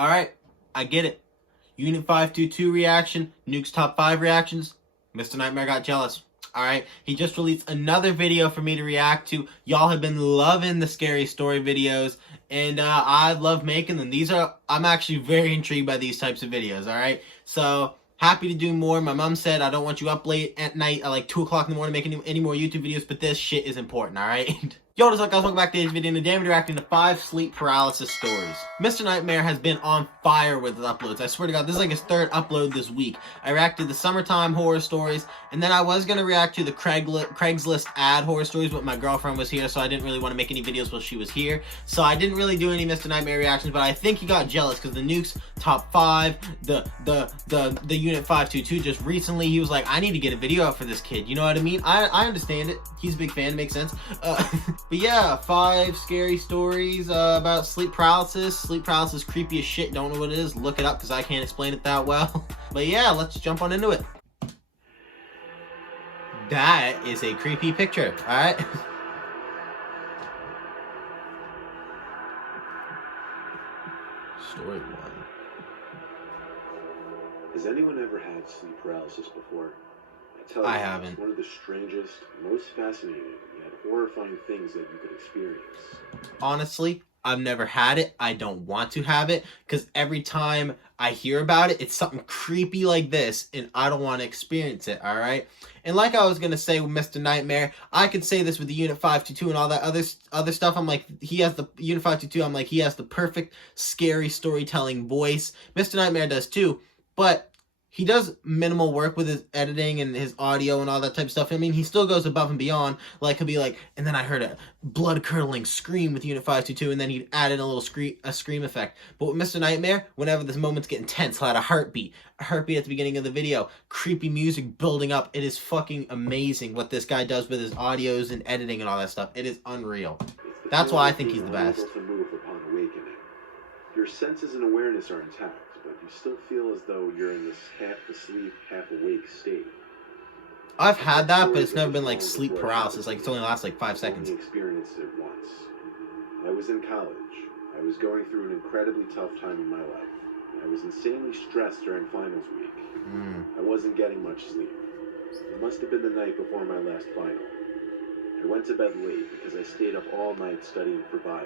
Alright, I get it. Unit 522 reaction, Nuke's top 5 reactions. Mr. Nightmare got jealous. Alright, he just released another video for me to react to. Y'all have been loving the scary story videos, and I love making them. I'm actually very intrigued by these types of videos, alright? So, happy to do more. My mom said I don't want you up late at night at like 2 o'clock in the morning making any more YouTube videos, but this shit is important, alright? Yo, what's up guys, welcome back to today's video, and today I'm reacting to 5 sleep paralysis stories. Mr. Nightmare has been on fire with his uploads. I swear to God, this is like his 3rd upload this week. I reacted to the summertime horror stories, and then I was going to react to the Craigslist ad horror stories, but my girlfriend was here, so I didn't really want to make any videos while she was here. So I didn't really do any Mr. Nightmare reactions, but I think he got jealous because the Nuke's top 5, the Unit 522 just recently, he was like, I need to get a video out for this kid. You know what I mean? I understand it. He's a big fan, it makes sense. But yeah, 5 scary stories about sleep paralysis. Sleep paralysis, creepy as shit. Don't know what it is. Look it up because I can't explain it that well. But yeah, let's jump on into it. That is a creepy picture, alright? Story 1. Has anyone ever had sleep paralysis before? I haven't. It's one of the strangest, most fascinating, yet horrifying things that you could experience. Honestly, I've never had it. I don't want to have it, because every time I hear about it, it's something creepy like this, and I don't want to experience it, alright? And like I was going to say with Mr. Nightmare, I could say this with the Unit 522 and all that other stuff. I'm like, he has the Unit 522, I'm like, he has the perfect, scary storytelling voice. Mr. Nightmare does too, but he does minimal work with his editing and his audio and all that type of stuff. I mean, he still goes above and beyond. Like, he'll be like, and then I heard a blood-curdling scream with Unit 522, and then he'd add in a little scream effect. But with Mr. Nightmare, whenever this moment's getting tense, he'll add a heartbeat at the beginning of the video. Creepy music building up. It is fucking amazing what this guy does with his audios and editing and all that stuff. It is unreal. That's why I think he's the best. Your senses and awareness are intact, but you still feel as though you're in this half-asleep, half-awake state. I've had that, but it's never been like sleep paralysis. Like, it's only lasts like 5 seconds. I experienced it once. I was in college. I was going through an incredibly tough time in my life. I was insanely stressed during finals week. I wasn't getting much sleep. It must have been the night before my last final. I went to bed late because I stayed up all night studying for bio.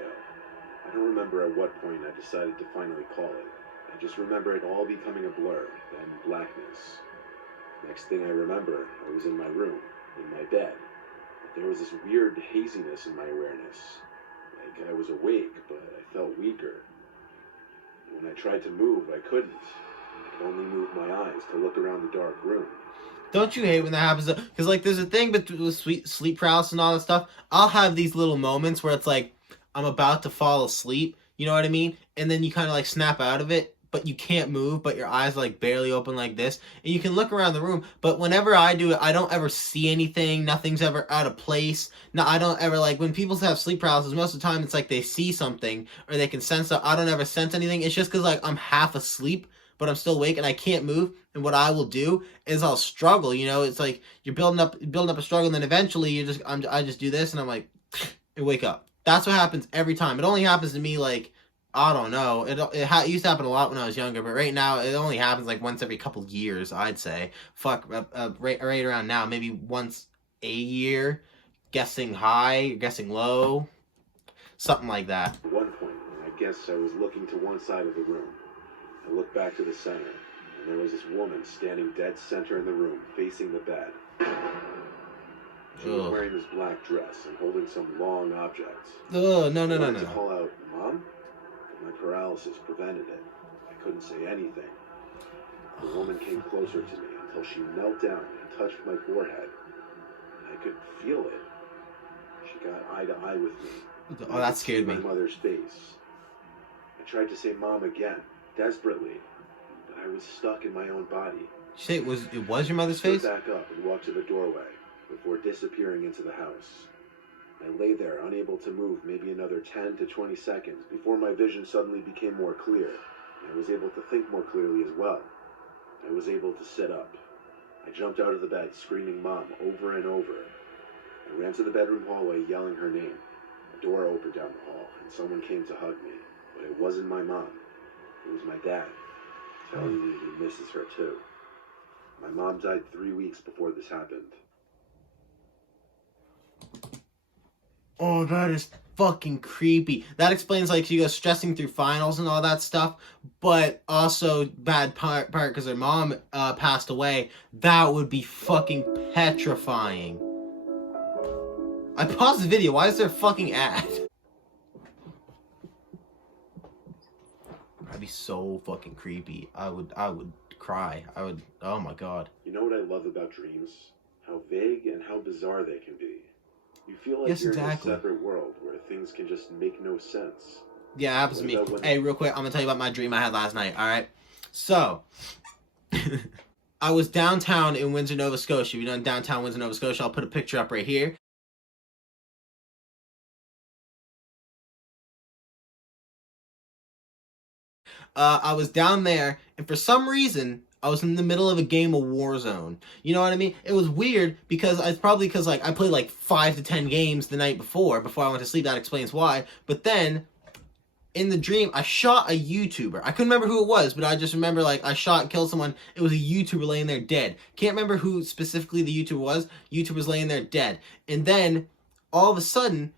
I don't remember at what point I decided to finally call it. I just remember it all becoming a blur, then blackness. Next thing I remember, I was in my room, in my bed. But there was this weird haziness in my awareness. Like I was awake, but I felt weaker. When I tried to move, I couldn't. I could only move my eyes to look around the dark room. Don't you hate when that happens? Because, like, there's a thing with sleep paralysis and all that stuff. I'll have these little moments where it's like, I'm about to fall asleep, you know what I mean? And then you kind of like snap out of it, but you can't move, but your eyes like barely open like this. And you can look around the room, but whenever I do it, I don't ever see anything. Nothing's ever out of place. No, I don't ever, like, when people have sleep paralysis, most of the time it's like they see something or they can sense something. I don't ever sense anything. It's just because, like, I'm half asleep, but I'm still awake and I can't move. And what I will do is I'll struggle, you know? It's like you're building up a struggle, and then eventually I just do this and I'm like, and wake up. That's what happens every time. It only happens to me, like, I don't know. It used to happen a lot when I was younger, but right now it only happens like once every couple years, I'd say. Fuck, right around now, maybe once a year. Guessing high, guessing low, something like that. At one point, I guess I was looking to one side of the room. I looked back to the center, and there was this woman standing dead center in the room, facing the bed. She was wearing this black dress and holding some long objects. No. I wanted to call out, Mom? But my paralysis prevented it. I couldn't say anything. The woman came closer to me until she knelt down and touched my forehead. I could feel it. She got eye to eye with me. Oh, that scared me. My mother's face. I tried to say Mom again, desperately, but I was stuck in my own body. You say it was your mother's face? I stood back up and walked to the doorway before disappearing into the house. I lay there, unable to move maybe another 10 to 20 seconds before my vision suddenly became more clear, and I was able to think more clearly as well. I was able to sit up. I jumped out of the bed, screaming Mom over and over. I ran to the bedroom hallway, yelling her name. A door opened down the hall, and someone came to hug me, but it wasn't my mom. It was my dad, telling me he misses her too. My mom died 3 weeks before this happened. Oh, that is fucking creepy. That explains, like, she goes stressing through finals and all that stuff, but also bad part because her mom passed away. That would be fucking petrifying. I paused the video. Why is there a fucking ad? That'd be so fucking creepy. I would cry. Oh my god. You know what I love about dreams? How vague and how bizarre they can be. You feel like you're exactly. in a separate world where things can just make no sense. Yeah, it happens to me. Hey, real quick, I'm gonna tell you about my dream I had last night, alright? So, I was downtown in Windsor, Nova Scotia. If you know downtown Windsor, Nova Scotia, I'll put a picture up right here. I was down there, and for some reason, I was in the middle of a game of Warzone. You know what I mean? It was weird because it's probably because like I played like 5 to 10 games the night before I went to sleep. That explains why. But then in the dream, I shot a YouTuber. I couldn't remember who it was, but I just remember like I shot and killed someone. It was a YouTuber laying there dead. Can't remember who specifically the YouTuber was. YouTuber was laying there dead. And then all of a sudden,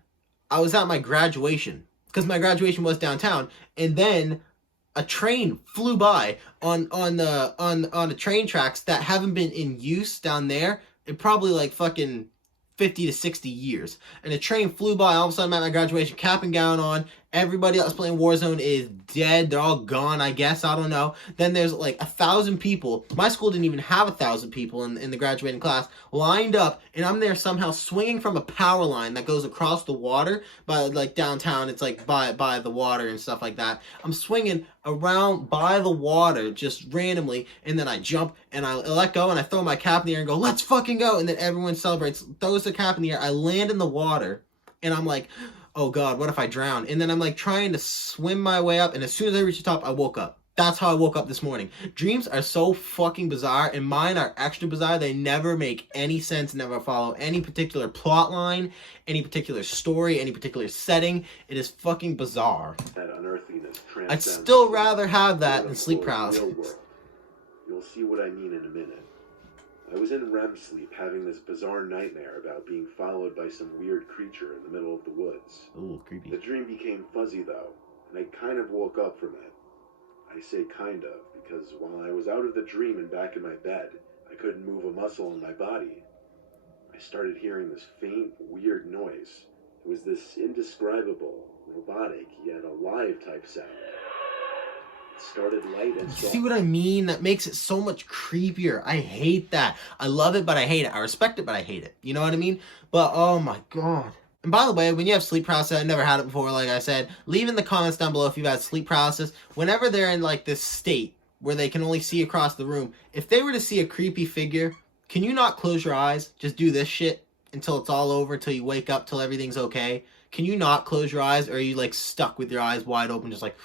I was at my graduation because my graduation was downtown, and then a train flew by on the train tracks that haven't been in use down there in probably like fucking 50 to 60 years. And a train flew by. All of a sudden, I'm at my graduation, cap and gown on. Everybody else playing Warzone is dead. They're all gone, I guess. I don't know. Then there's like 1,000 people. My school didn't even have 1,000 people in the graduating class lined up, and I'm there somehow swinging from a power line that goes across the water by like downtown. It's like by the water and stuff like that. I'm swinging around by the water just randomly, and then I jump and I let go and I throw my cap in the air and go, let's fucking go. And then everyone celebrates, throws the cap in the air. I land in the water, and I'm like, oh god, what if I drown? And then I'm like trying to swim my way up, and as soon as I reached the top, I woke up. That's how I woke up this morning. Dreams are so fucking bizarre, and mine are extra bizarre. They never make any sense, never follow any particular plot line, any particular story, any particular setting. It is fucking bizarre. That unearthliness I'd still rather have that than sleep paralysis. You'll see what I mean in a minute. I was in REM sleep having this bizarre nightmare about being followed by some weird creature in the middle of the woods. Ooh, creepy. The dream became fuzzy though, and I kind of woke up from it. I say kind of, because while I was out of the dream and back in my bed, I couldn't move a muscle in my body. I started hearing this faint, weird noise. It was this indescribable, robotic, yet alive type sound. It started light and soft. See what I mean? That makes it so much creepier. I hate that. I love it, but I hate it. I respect it, but I hate it. You know what I mean? But, oh my god. And by the way, when you have sleep paralysis, I never had it before, like I said, leave in the comments down below if you've had sleep paralysis. Whenever they're in, like, this state where they can only see across the room, if they were to see a creepy figure, can you not close your eyes? Just do this shit until it's all over, till you wake up, till everything's okay? Can you not close your eyes, or are you, like, stuck with your eyes wide open, just like,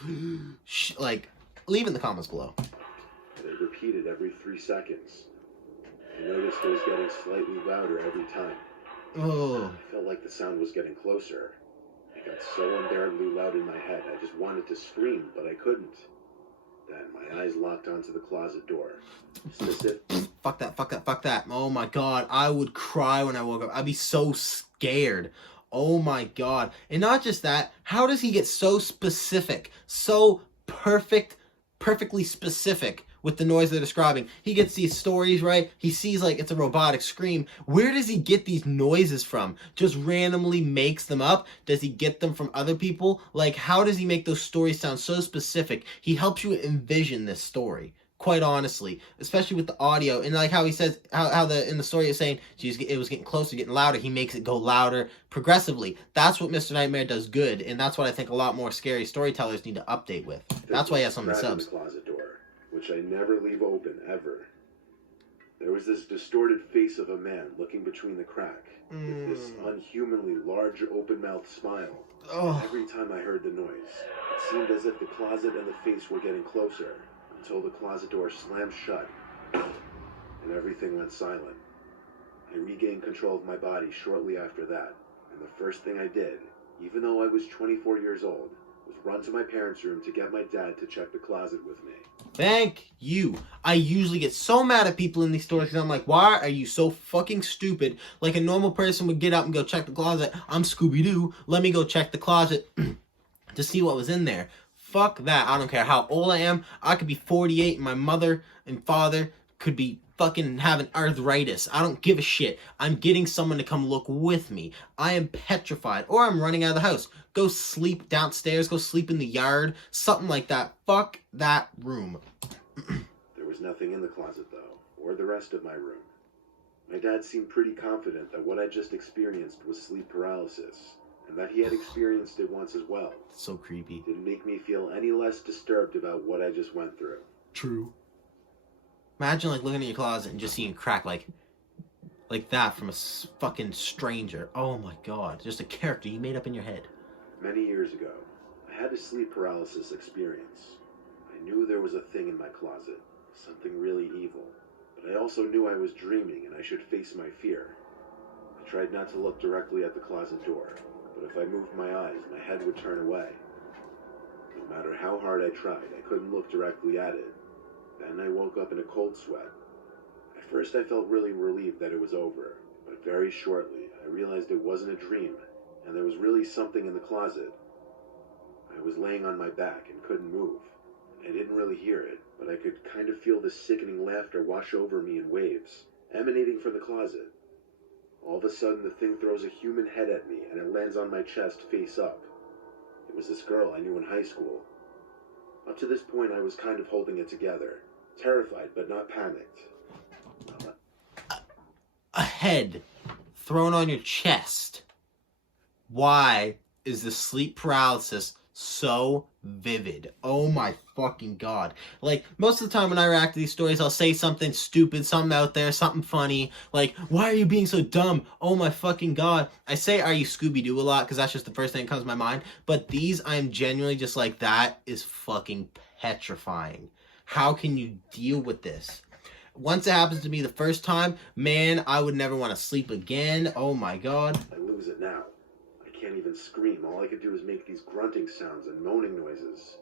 like, leave in the comments below. It repeated every 3 seconds. I noticed it was getting slightly louder every time. Oh. I felt like the sound was getting closer. It got so unbearably loud in my head, I just wanted to scream, but I couldn't. Then my eyes locked onto the closet door. Fuck that, fuck that, fuck that. Oh my god, I would cry when I woke up. I'd be so scared. Oh my god. And not just that, how does he get so specific? So perfectly specific with the noise they're describing. He gets these stories, right? He sees like it's a robotic scream. Where does he get these noises from? Just randomly makes them up? Does he get them from other people? Like, how does he make those stories sound so specific? He helps you envision this story, quite honestly, especially with the audio. And like how he says, how in the story is saying, geez, it was getting closer, getting louder. He makes it go louder progressively. That's what Mr. Nightmare does good, and that's what I think a lot more scary storytellers need to update with. That's why he has so many subs. The closet door, which I never leave open, ever. There was this distorted face of a man looking between the crack, with this unhumanly large open-mouthed smile. Every time I heard the noise, it seemed as if the closet and the face were getting closer, until the closet door slammed shut, and everything went silent. I regained control of my body shortly after that, and the first thing I did, even though I was 24 years old, was run to my parents' room to get my dad to check the closet with me. Thank you. I usually get so mad at people in these stores because I'm like, why are you so fucking stupid? Like a normal person would get up and go check the closet. I'm Scooby-Doo. Let me go check the closet to see what was in there. Fuck that. I don't care how old I am. I could be 48 and my mother and father could be fucking having arthritis. I don't give a shit. I'm getting someone to come look with me. I am petrified. Or I'm running out of the house. Go sleep downstairs. Go sleep in the yard. Something like that. Fuck that room. There was nothing in the closet, though, or the rest of my room. My dad seemed pretty confident that what I just experienced was sleep paralysis, and that he had experienced it once as well. So creepy. Didn't make me feel any less disturbed about what I just went through. True. Imagine like looking at your closet and just seeing crack like that from a fucking stranger. Oh my god. Just a character you made up in your head. Many years ago, I had a sleep paralysis experience. I knew there was a thing in my closet, something really evil, but I also knew I was dreaming and I should face my fear. I tried not to look directly at the closet door, but if I moved my eyes, my head would turn away. No matter how hard I tried, I couldn't look directly at it. Then I woke up in a cold sweat. At first I felt really relieved that it was over, but very shortly I realized it wasn't a dream, and there was really something in the closet. I was laying on my back and couldn't move. I didn't really hear it, but I could kind of feel the sickening laughter wash over me in waves, emanating from the closet. All of a sudden the thing throws a human head at me and it lands on my chest face up. It was this girl I knew in high school. Up to this point I was kind of holding it together. Terrified, but not panicked. A head thrown on your chest. Why is the sleep paralysis so vivid? Oh my fucking god. Like, most of the time when I react to these stories, I'll say something stupid, something out there, something funny. Like, why are you being so dumb? Oh my fucking god. I say, are you Scooby-Doo a lot, because that's just the first thing that comes to my mind. But these, I'm genuinely just like, that is fucking petrifying. How can you deal with this? Once it happens to me the first time, man, I would never want to sleep again. Oh my god. I lose it now. I can't even scream. All I could do is make these grunting sounds and moaning noises.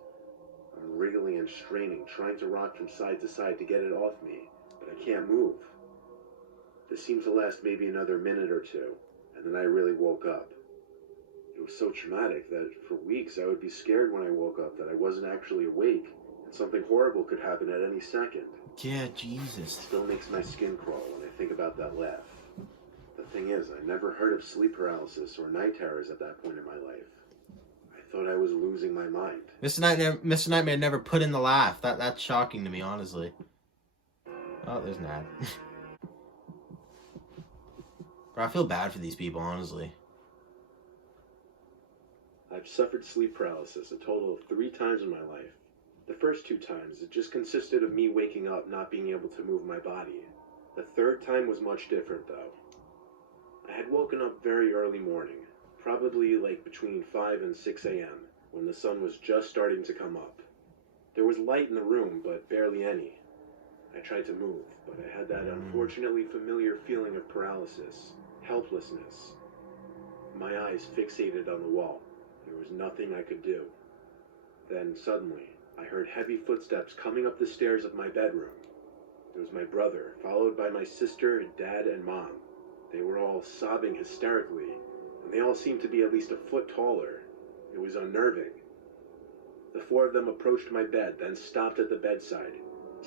I'm wriggling and straining, trying to rock from side to side to get it off me, but I can't move. This seemed to last maybe another minute or two, and then I really woke up. It was so traumatic that for weeks I would be scared when I woke up that I wasn't actually awake, and something horrible could happen at any second. Yeah, Jesus. It still makes my skin crawl when I think about that laugh. The thing is, I never heard of sleep paralysis or night terrors at that point in my life. I thought I was losing my mind. Mr. Nightmare never put in the laugh. That's shocking to me, honestly. Oh, there's Nad. Bro, I feel bad for these people, honestly. I've suffered sleep paralysis a total of 3 times in my life. The first 2 times, it just consisted of me waking up not being able to move my body. The third time was much different, though. I had woken up very early morning, probably like between 5 and 6 a.m., when the sun was just starting to come up. There was light in the room, but barely any. I tried to move, but I had that unfortunately familiar feeling of paralysis, helplessness. My eyes fixated on the wall. There was nothing I could do. Then, suddenly, I heard heavy footsteps coming up the stairs of my bedroom. It was my brother, followed by my sister, dad, and mom. They were all sobbing hysterically, and they all seemed to be at least a foot taller. It was unnerving. The 4 of them approached my bed, then stopped at the bedside,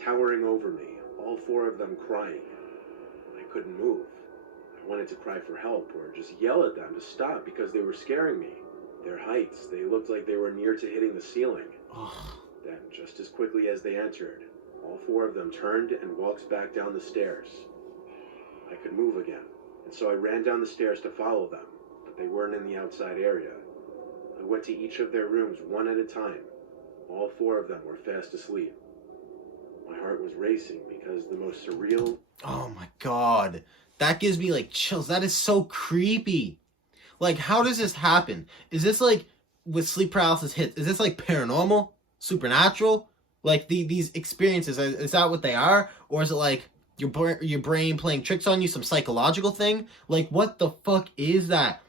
towering over me, all 4 of them crying. I couldn't move. I wanted to cry for help, or just yell at them to stop because they were scaring me. Their heights, they looked like they were near to hitting the ceiling. Then, just as quickly as they entered, all 4 of them turned and walked back down the stairs. I could move again, and so I ran down the stairs to follow them, but they weren't in the outside area. I went to each of their rooms one at a time. All 4 of them were fast asleep. My heart was racing because the most surreal... Oh my god. That gives me like chills. That is so creepy. Like, how does this happen? Is this like, with sleep paralysis hits, is this like paranormal? Supernatural? Like, these experiences, is that what they are? Or is it like your brain playing tricks on you, some psychological thing? Like, what the fuck is that?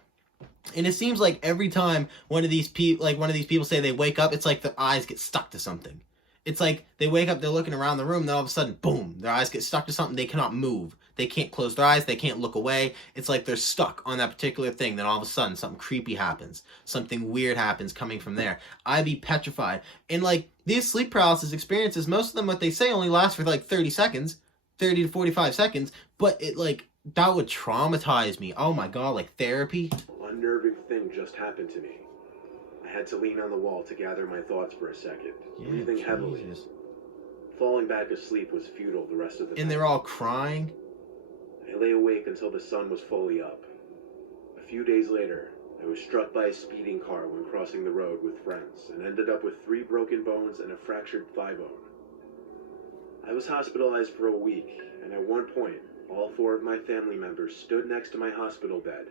And it seems like every time one of these people say they wake up, it's like their eyes get stuck to something. It's like they wake up, they're looking around the room, then all of a sudden, boom, their eyes get stuck to something. They cannot move. They can't close their eyes. They can't look away. It's like they're stuck on that particular thing. Then all of a sudden, something creepy happens. Something weird happens coming from there. I'd be petrified. And like these sleep paralysis experiences, most of them, what they say, only last for like 30 seconds, 30 to 45 seconds. But it like, that would traumatize me. Oh my God, like therapy. A unnerving thing just happened to me. I had to lean on the wall to gather my thoughts for a second, breathing heavily. Falling back asleep was futile the rest of the night. And they're all crying. I lay awake until the sun was fully up. A few days later, I was struck by a speeding car when crossing the road with friends and ended up with 3 broken bones and a fractured thigh bone. I was hospitalized for a week, and at one point, all 4 of my family members stood next to my hospital bed,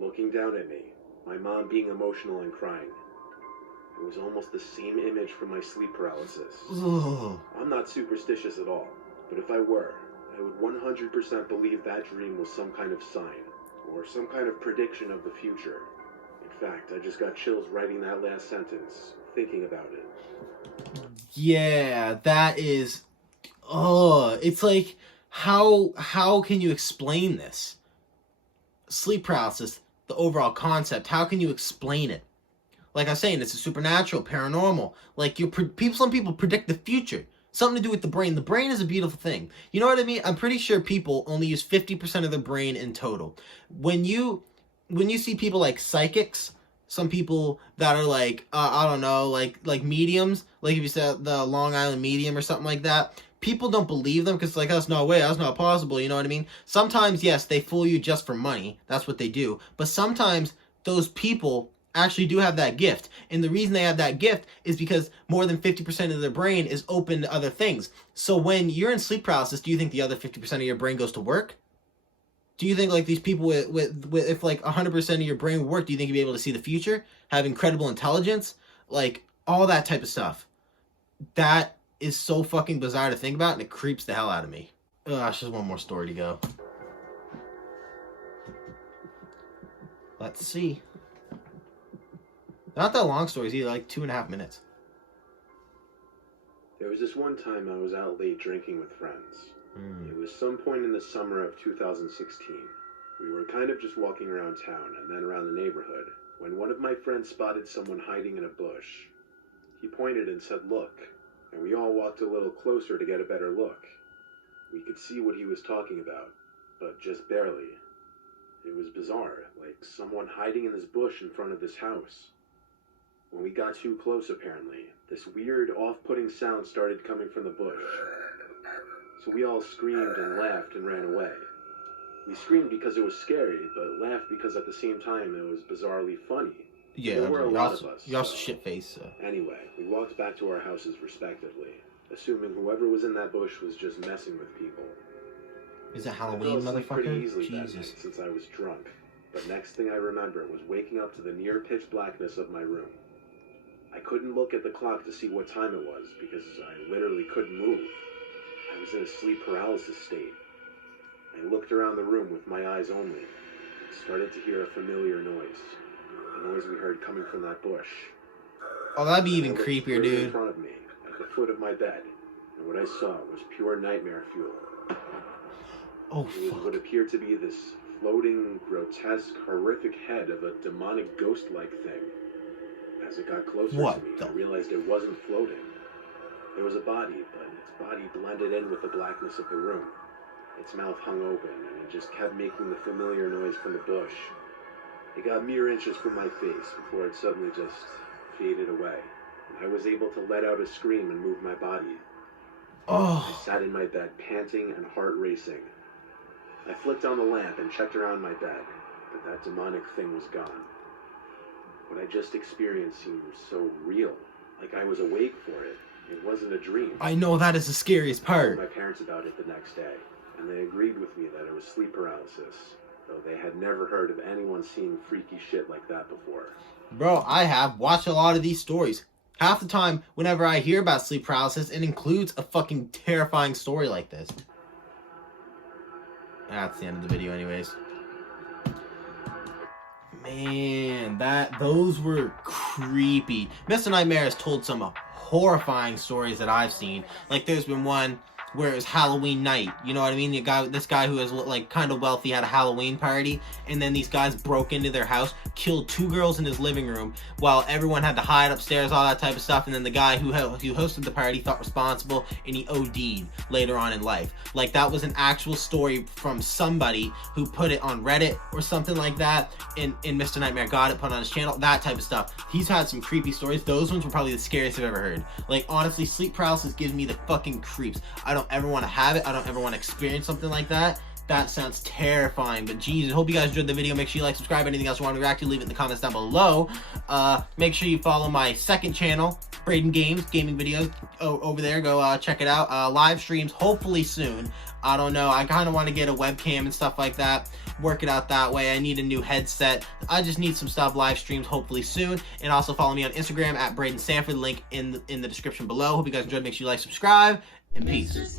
looking down at me, my mom being emotional and crying. It was almost the same image from my sleep paralysis. Ugh. I'm not superstitious at all, but if I were, I would 100% believe that dream was some kind of sign, or some kind of prediction of the future. In fact, I just got chills writing that last sentence, thinking about it. Yeah, that is... it's like, how can you explain this? Sleep paralysis, the overall concept, how can you explain it? Like I was saying, it's a supernatural, paranormal. Like some people predict the future. Something to do with the brain. The brain is a beautiful thing. You know what I mean? I'm pretty sure people only use 50% of their brain in total. When you see people like psychics, some people that are like, I don't know, like mediums, like if you said the Long Island medium or something like that, people don't believe them because it's like, that's no way, that's not possible, you know what I mean? Sometimes, yes, they fool you just for money. That's what they do. But sometimes those people actually do have that gift. And the reason they have that gift is because more than 50% of their brain is open to other things. So when you're in sleep paralysis, do you think the other 50% of your brain goes to work? Do you think like these people with if like 100% of your brain would work, do you think you'd be able to see the future, have incredible intelligence, like all that type of stuff? That is so fucking bizarre to think about, and it creeps the hell out of me. Ugh, just one more story to go. Let's see. Not that long stories either, like 2.5 minutes. There was this one time I was out late drinking with friends. It was some point in the summer of 2016. We were kind of just walking around town and then around the neighborhood when one of my friends spotted someone hiding in a bush. He pointed and said, "Look," and we all walked a little closer to get a better look. We could see what he was talking about, but just barely. It was bizarre, like someone hiding in this bush in front of this house. When we got too close, apparently, this weird, off-putting sound started coming from the bush. So we all screamed and laughed and ran away. We screamed because it was scary, but laughed because at the same time it was bizarrely funny. Yeah, there were a lot of us. You're also shit-faced, so. Anyway, we walked back to our houses respectively, assuming whoever was in that bush was just messing with people. Is it I Halloween, fell asleep pretty motherfucker? easily that Jesus. night since I was drunk, but next thing I remember was waking up to the near pitch blackness of my room. I couldn't look at the clock to see what time it was because I literally couldn't move. I was in a sleep paralysis state. I looked around the room with my eyes only and started to hear a familiar noise. A noise we heard coming from that bush. Oh, that'd be even I looked creepier, straight in dude. front of me, at the foot of my bed, and what I saw was pure nightmare fuel. Oh, It was fuck. what appeared to be this floating, grotesque, horrific head of a demonic ghost-like thing. As it got closer What to me, the- I realized it wasn't floating. There was a body, but its body blended in with the blackness of the room. Its mouth hung open, and it just kept making the familiar noise from the bush. It got mere inches from my face before it suddenly just faded away. And I was able to let out a scream and move my body. I Oh. sat in my bed, panting and heart racing. I flicked on the lamp and checked around my bed, but that demonic thing was gone. What I just experienced seemed so real, like I was awake for it. It wasn't a dream. I know that is the scariest I told part. my parents about it the next day, and they agreed with me that it was sleep paralysis, though they had never heard of anyone seeing freaky shit like that before. Bro, I have watched a lot of these stories. Half the time, whenever I hear about sleep paralysis, it includes a fucking terrifying story like this. That's the end of the video anyways. Man, those were creepy. Mr. Nightmare has told some horrifying stories that I've seen. Like, there's been one where it was Halloween night. You know what I mean? This guy who is like kind of wealthy had a Halloween party, and then these guys broke into their house, killed 2 girls in his living room, while everyone had to hide upstairs, all that type of stuff. And then the guy who hosted the party thought responsible, and he OD'd later on in life. Like, that was an actual story from somebody who put it on Reddit or something like that, and Mr. Nightmare got it, put on his channel, that type of stuff. He's had some creepy stories. Those ones were probably the scariest I've ever heard. Like, honestly, sleep paralysis gives me the fucking creeps. I don't ever want to have it. I don't ever want to experience something like that. That sounds terrifying. But Jesus, hope you guys enjoyed the video. Make sure you like, subscribe. Anything else you want to react to, leave it in the comments down below. Make sure you follow my second channel, Braden Games, gaming videos over there. Go check it out. Live streams hopefully soon. I don't know. I kind of want to get a webcam and stuff like that. Work it out that way. I need a new headset. I just need some stuff. Live streams hopefully soon. And also follow me on Instagram at Braden Sanford. Link in the description below. Hope you guys enjoyed. Make sure you like, subscribe, and peace.